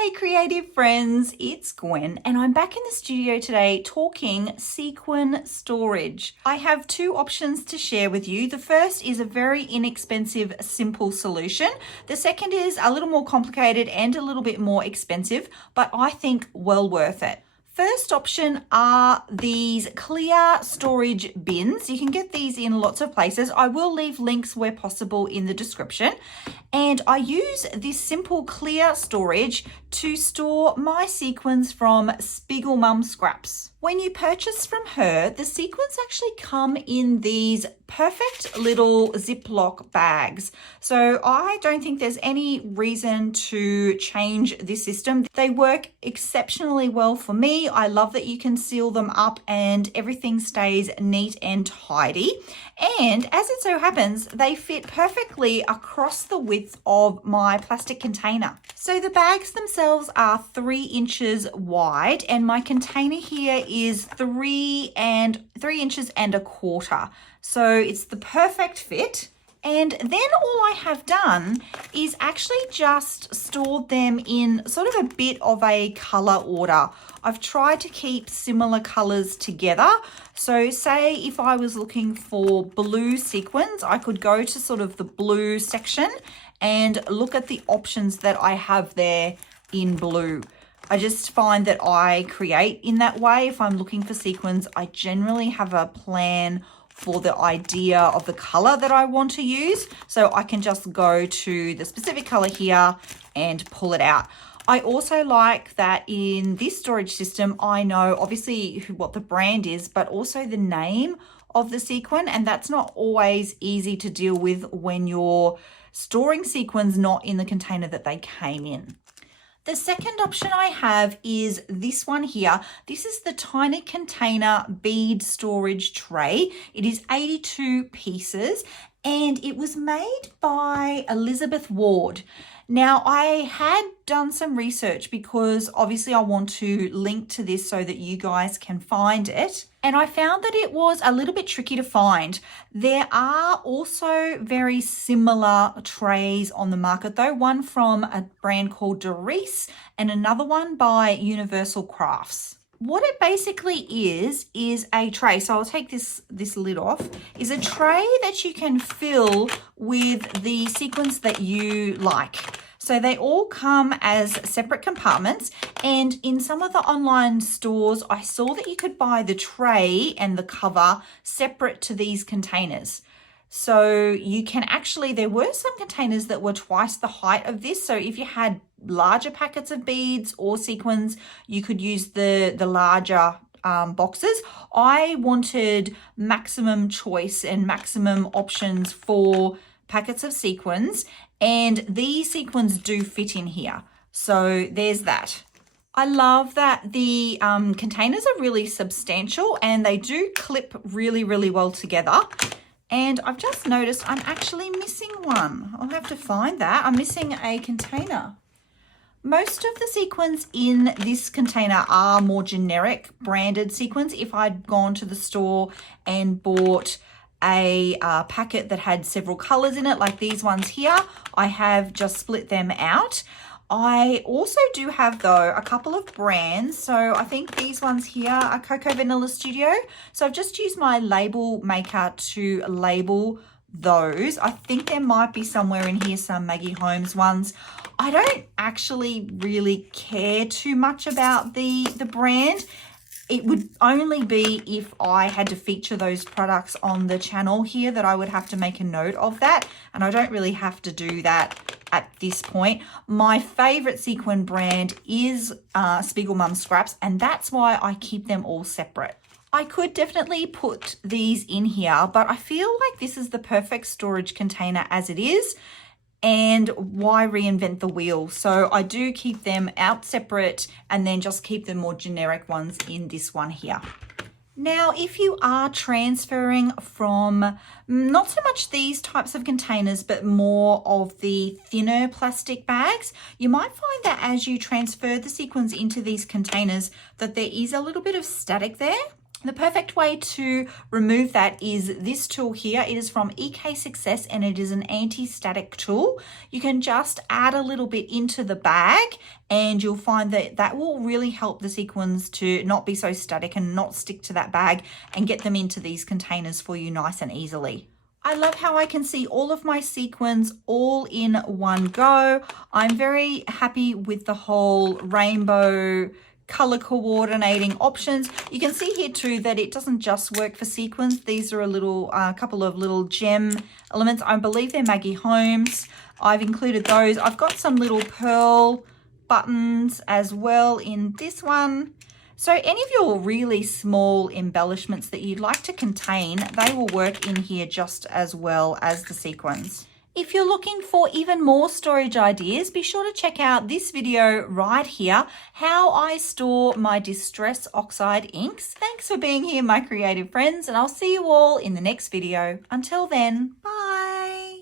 Hey creative friends, it's Gwen and I'm back in the studio today talking sequin storage. I have two options to share with you. The first is a very inexpensive, simple solution. The second is a little more complicated and a little bit more expensive, but I think well worth it. First option are these clear storage bins. You can get these in lots of places. I will leave links where possible in the description. And I use this simple clear storage to store my sequins from Spiegel Mum Scraps. When you purchase from her, the sequins actually come in these perfect little Ziploc bags. So I don't think there's any reason to change this system. They work exceptionally well for me. I love that you can seal them up and everything stays neat and tidy. And as it so happens, they fit perfectly across the width of my plastic container. So the bags themselves are 3 inches wide and my container here is 3 inches and a quarter. So it's the perfect fit. And then all I have done is actually just stored them in sort of a bit of a color order. I've tried to keep similar colors together. So say if I was looking for blue sequins, I could go to sort of the blue section and look at the options that I have there in blue. I just find that I create in that way. If I'm looking for sequins, I generally have a plan for the idea of the color that I want to use. So I can just go to the specific color here and pull it out. I also like that in this storage system, I know obviously what the brand is, but also the name of the sequin. And that's not always easy to deal with when you're storing sequins not in the container that they came in. The second option I have is this one here. This is the Tiny Container Bead Storage Tray. It is 82 pieces and it was made by Elizabeth Ward. Now, I had done some research because obviously I want to link to this so that you guys can find it. And I found that it was a little bit tricky to find. There are also very similar trays on the market though, one from a brand called Doris and another one by Universal Crafts. What it basically is a tray. So I'll take this lid off, is a tray that you can fill with the sequins that you like. So they all come as separate compartments, and in some of the online stores, I saw that you could buy the tray and the cover separate to these containers. So you can actually, there were some containers that were twice the height of this. So if you had larger packets of beads or sequins, you could use the larger boxes. I wanted maximum choice and maximum options for packets of sequins, and these sequins do fit in here. So there's that. I love that the containers are really substantial and they do clip really, really well together. And I've just noticed I'm actually missing one. I'll have to find that. I'm missing a container. Most of the sequins in this container are more generic branded sequins. If I'd gone to the store and bought a packet that had several colors in it, like these ones here, I have just split them out. I also do have though a couple of brands. So I think these ones here are Cocoa Vanilla Studio. So I've just used my label maker to label those. I think there might be somewhere in here some Maggie Holmes ones. I don't actually really care too much about the brand. It would only be if I had to feature those products on the channel here that I would have to make a note of that. And I don't really have to do that at this point. My favorite sequin brand is Spiegel Mum Scraps, and that's why I keep them all separate. I could definitely put these in here, but I feel like this is the perfect storage container as it is. And why reinvent the wheel? So I do keep them out separate and then just keep the more generic ones in this one here. Now, if you are transferring from not so much these types of containers, but more of the thinner plastic bags, you might find that as you transfer the sequins into these containers, that there is a little bit of static there. The perfect way to remove that is this tool here. It is from EK Success and it is an anti-static tool. You can just add a little bit into the bag and you'll find that that will really help the sequins to not be so static and not stick to that bag and get them into these containers for you nice and easily. I love how I can see all of my sequins all in one go. I'm very happy with the whole rainbow color coordinating options. You can see here too that it doesn't just work for sequins. These are a couple of little gem elements. I believe they're Maggie Holmes. I've included those. I've got some little pearl buttons as well in this one. So any of your really small embellishments that you'd like to contain, they will work in here just as well as the sequins. If you're looking for even more storage ideas, be sure to check out this video right here, how I store my Distress Oxide inks. Thanks for being here, my creative friends, and I'll see you all in the next video. Until then, bye.